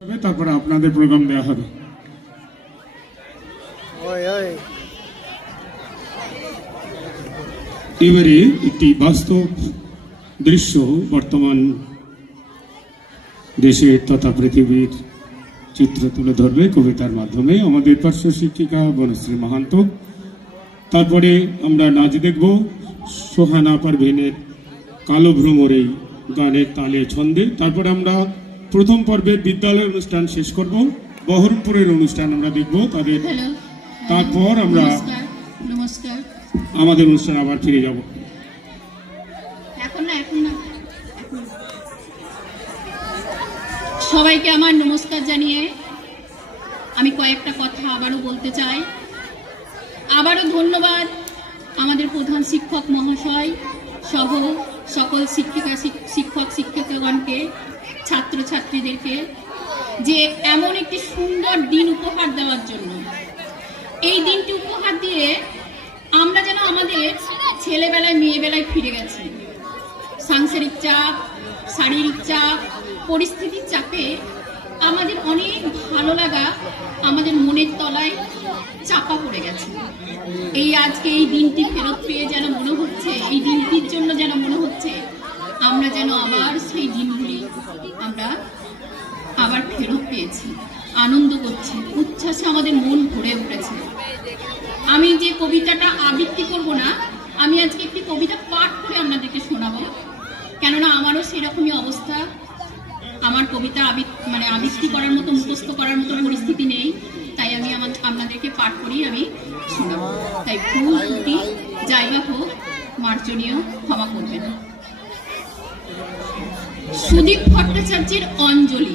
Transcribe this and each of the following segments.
তারপরে আপনাদের প্রোগ্রাম দেওয়া হবে। এবারে একটি বাস্তব দৃশ্য বর্তমান দেশের তথা পৃথিবীর চিত্র তুলে ধরবে কবিতার মাধ্যমে আমাদের পার্শ্ব শিক্ষিকা বনশ্রী মাহান্ত। তারপরে আমরা নাচ দেখব সোহানা পারভিনের কালো ভ্রমর এই গানের তালে ছন্দে। তারপরে আমরা প্রথম পর্বের বিদ্যালয়ের অনুষ্ঠান শেষ করব, বহরমপুরের অনুষ্ঠান আমরা দেখব তাদের। তারপর আমরা আমাদের অনুষ্ঠান আবার ফিরে যাব। সবাইকে আমার নমস্কার জানিয়ে আমি কয়েকটা কথা আবারও বলতে চাই। আবারও ধন্যবাদ আমাদের প্রধান শিক্ষক মহাশয় সহ সকল শিক্ষক শিক্ষিকাগণকে, ছাত্রছাত্রীদেরকে যে এমন একটি সুন্দর দিন উপহার দেওয়ার জন্য। এই দিনটি উপহার দিয়ে আমরা যেন আমাদের ছেলেবেলায় মেয়েবেলায় ফিরে গেছি। সাংসারিক চাপ, শারীরিক চাপ, পরিস্থিতির চাপে আমাদের অনেক ভালো লাগা আমাদের মনের তলায় চাপা পড়ে গেছে। এই আজকে এই দিনটি ফেরত পেয়ে যেন মনে হচ্ছে, এই দিনটির জন্য যেন মনে হচ্ছে আমরা যেন আবার সেই দিনগুলি আমরা আবার ফেরত পেয়েছি। আনন্দ করছি, উচ্ছ্বাসে আমাদের মন ভরে উঠেছে। আমি যে কবিতাটা আবৃত্তি করব না, আমি আজকে একটি কবিতা পাঠ করে আপনাদেরকে শোনাবো, কেননা আমারও সেরকমই অবস্থা। আমার কবিতা আবৃত্তি করার মতো, মুখস্থ করার মতো পরিস্থিতি নেই, তাই আমি আপনাদেরকে পাঠ করেই আমি শোনাবো। তাই ভুল ত্রুটি জায়গা হোক, মার্জনীয় ক্ষমা করবেন। সুদীপ ভট্টাচার্যের অঞ্জলি।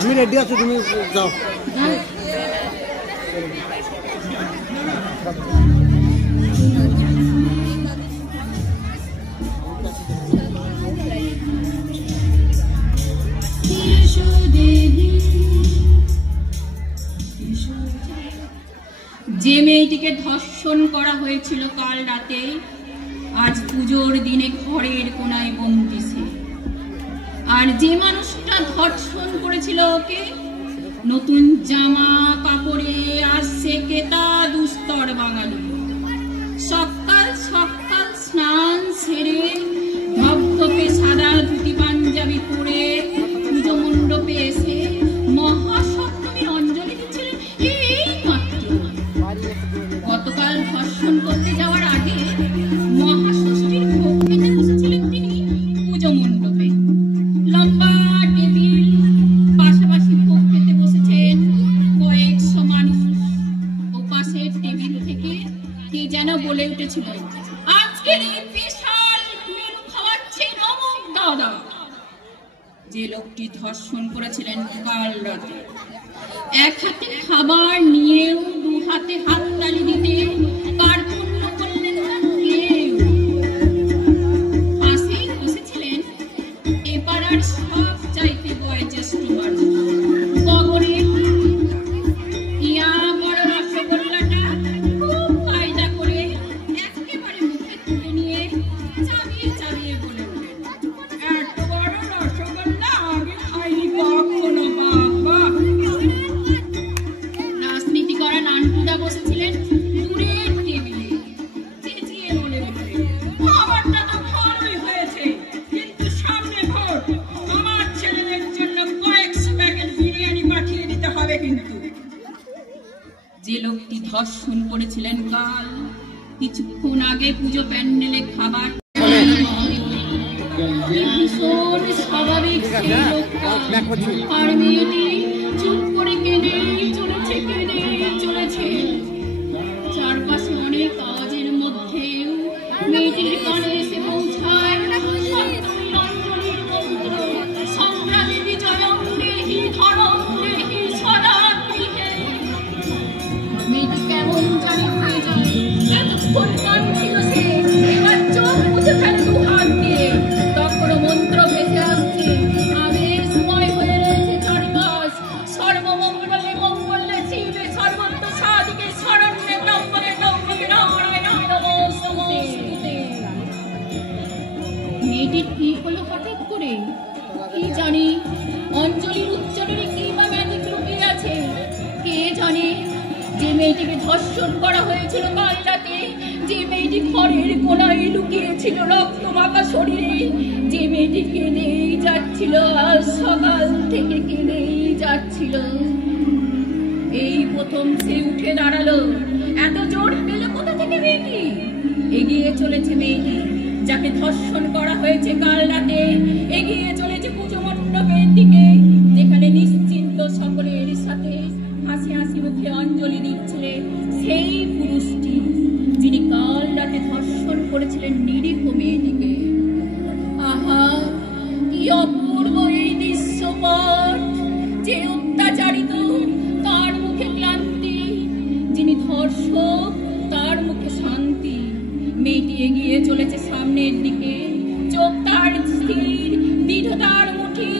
আমি রেডি আছি, তুমি যাও। যে মেয়েটিকে ধর্ষণ করা হয়েছিল কাল রাতে, আজ পুজোর দিনে ঘরের কোনায় বন্দি সে। আর যে মানুষটা ধর্ষণ করেছিল ওকে, নতুন জামা কাপড়ে আসছে কেতা দুস্তর বাঙালি। সকাল সকাল স্নান সেরে ধপধপে সাদা ধুতি পাঞ্জাবি পরে পুজো মণ্ডপে এসে মহাসপ্তমী অঞ্জলি দিচ্ছিলেন এই মাত্র। গতকাল ধর্ষণ করতে যাওয়ার আগে মহাষষ্ঠীর ভোগ খেতে বসেছিলেন তিনি পুজো মণ্ডপে। লম্বা টেবিল, পাশাপাশি ভোগ খেতে বসেছেন কয়েকশো মানুষ। ও পাশের টেবিল থেকে কে যেন বলে উঠেছিল, আজকের এই বিশাল মেনু খাওয়াচ্ছে অমুক দাদা। যে লোকটি ধর্ষণ করেছিলেন কাল রাতে। এক হাতে খাবার নিয়েও দু হাতে হাততালি দিতে কার্পণ্য করলেন না কেউ। পাশেই বসেছিলেন এপাড়ার সব চাইতে বয়োজ্যেষ্ঠ মানুষ। কবরে ইয়া বড় রসগোল্লাটা খুব কায়দা করে একেবারে মুখে তুলে নিয়ে চাবিয়ে চাবিয়ে বলে উঠলেন, এত বড় রসগোল্লা আগে খাইনি কখনো বাবা। রাজনীতি করা নানটুদা বসেছিলেন দূরের টেবিলে, চেঁচিয়ে বলে উঠলেন, খাবারটা তো ভালোই হয়েছে, কিন্তু সামনে ভোট, আমার ছেলেদের জন্য কয়েকশো প্যাকেট বিরিয়ানি পাঠিয়ে দিতে হবে কিন্তু। যে লোকটি ধর্ষণ করেছিলেন কাল, কিছুক্ষণ আগে পুজো প্যান্ডেলে খাবার ভীষণ স্বাভাবিক সেই লোকটা। আর মেয়েটি চুপ করে কেঁদেই চলেছে, কেঁদেই চলেছে। চারপাশে অনেক আওয়াজের মধ্যেও মেয়েটির কানে এসে পৌঁছায় অঞ্জলির মন্ত্র, সংগ্রামী বিজয়ং দেহি ধনং দেহি সদা গৃহে। মেয়েটি কেমন জানি হয়ে যায়, এতক্ষণ কাঁদছিল সে, এবার চোখ মুছে ফেলে দু হাত দিয়ে। তখন মন্ত্র ভেসে আসছে, আবেশময় হয়ে রয়েছে চারপাশ। মেয়েটিকে ধর্ষণ করা হয়েছিল কাল রাতে। যে মেয়েটি ঘরের কোনায় লুকিয়েছিল রক্ত মাখা শরীরে, যে মেয়েটি কেঁদেই যাচ্ছিল, আজ সকাল থেকে কেঁদেই যাচ্ছিল, এই প্রথম সে উঠে দাঁড়ালো। এত জোর পেল কোথা থেকে মেয়েটি? এগিয়ে চলেছে মেয়েটি যাকে ধর্ষণ করা হয়েছে কাল রাতে, এগিয়ে চলেছে পুজো মণ্ডপের দিকে, যেখানে নিশ্চিন্ত সকলের সাথে হাসি হাসি মুখে অঞ্জলি দিচ্ছিলেন সেই পুরুষটি যিনি কাল রাতে ধর্ষণ করেছিলেন নিরীহ মেয়েটিকে। আহা, কি অপূর্ব এই দৃশ্যপট! যে অত্যাচারিত তার মুখে ক্লান্তি, যিনি ধর্ষক তার মুখে শান্তি। মেয়েটি এগিয়ে চলেছে সামনের দিকে, চোখ তার স্থির, দৃঢ়তার মুঠি।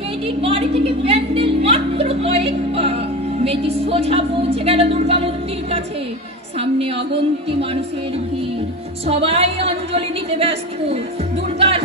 মেয়েটির বাড়ি থেকে প্যান্ডেল মাত্র কয়েক পা। মেয়েটি সোজা পৌঁছে গেল দুর্গা মূর্তির কাছে। সামনে অগন্তি মানুষের ভিড়, সবাই অঞ্জলি দিতে ব্যস্ত। দুর্গার